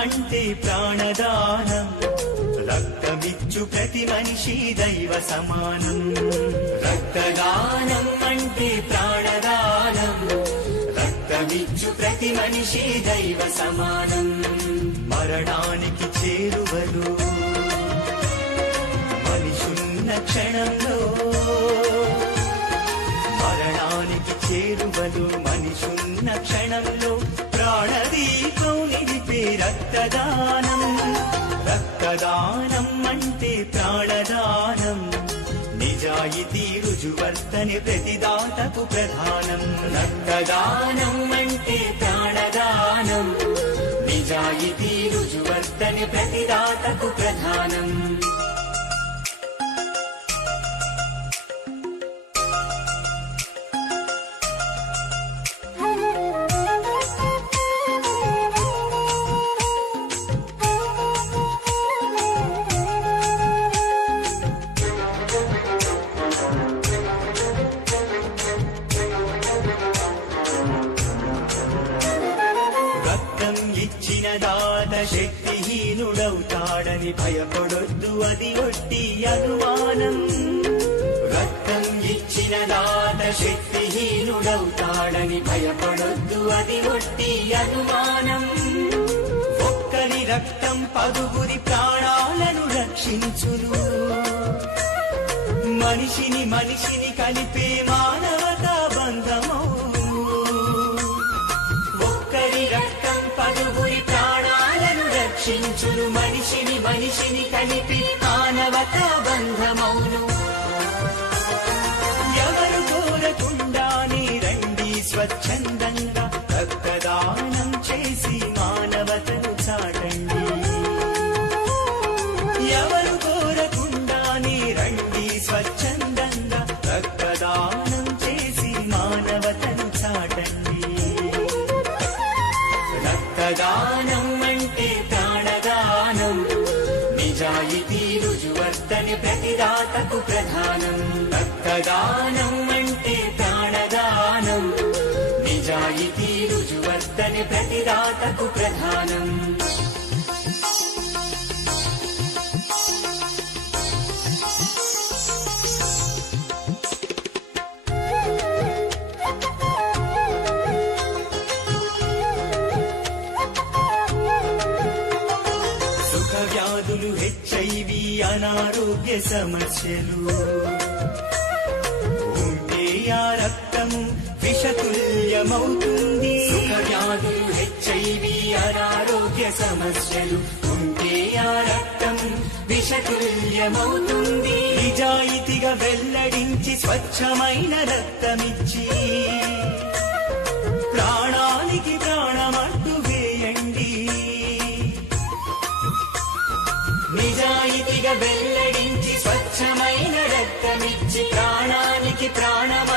అంటే ప్రాణదానం, రక్తమిచ్చు ప్రతి మనిషి దైవ సమానం. రక్తదానం అంటే ప్రాణదానం, రక్తమిచ్చు ప్రతి మనిషి దైవ సమానం. మరణానికి చేరువలు మనిషున్న క్షణంలో, మరణానికి చేరువలు మనిషున్న క్షణంలో ప్రాణదీపం నిలిపే రక్తదానం. రక్తదానం అంటే ప్రాణదానం, నిజాయితీ రుజువర్తని ప్రతిదాతకు ప్రధానం. రక్తదానం అంటే ప్రాణదానం, నిజాయితీ రుజువర్తని ప్రతిదాతకు ప్రధానం. ఇచ్చిన దాత శక్తిహీనుడవుతాడని భయపడొద్దు, అది ఒట్టి అనుమానం. రక్తం ఇచ్చిన దాత శక్తిహీనుడవుతాడని భయపడొద్దు, అది ఒట్టి అనుమానం. ఒక్కరి రక్తం పదుగురి ప్రాణాలను రక్షించును, మనిషిని మనిషిని కలిపే మానవతా బంధమౌ. ఒక్కరి రక్తం పదుగురి ప్రాణాలను రక్షించును, మనిషిని మనిషిని కలిపి మానవతా బంధమౌను. ఎవరు కోరకుండానే రండి స్వచ్ఛందంగా రక్తదానం చేసి మానవతను చాటండి. ఎవరు కోరకుండానే రండి స్వచ్ఛందంగా రక్తదానం చేసి మానవతను చాటండి. రక్తదానం అంటే ప్రాణదానం, నిజాయితీ రుజువర్తని ప్రతిదాతకు ప్రధానం. రక్తదానం అంటే ప్రాణదానం, నిజాయితీ రుజువర్తని ప్రతిదాతకు ప్రధానం. వ్యాధులు, హెచ్ఐవి, అనారోగ్య సమస్యలు ఉంటే ఆ రక్తము విషతుల్యమవుతుంది. వ్యాధులు, హెచ్ఐవి, అనారోగ్య సమస్యలు ఉంటే ఆ రక్తం విషతుల్యమవుతుంది. నిజాయితీగా వెల్లడించి స్వచ్ఛమైన రక్తమిచ్చి ప్రాణానికి ప్రాణమంటూ వేయండి. నిజాయితీగా వెల్లడించి స్వచ్ఛమైన రక్తమిచ్చి ప్రాణానికి ప్రాణం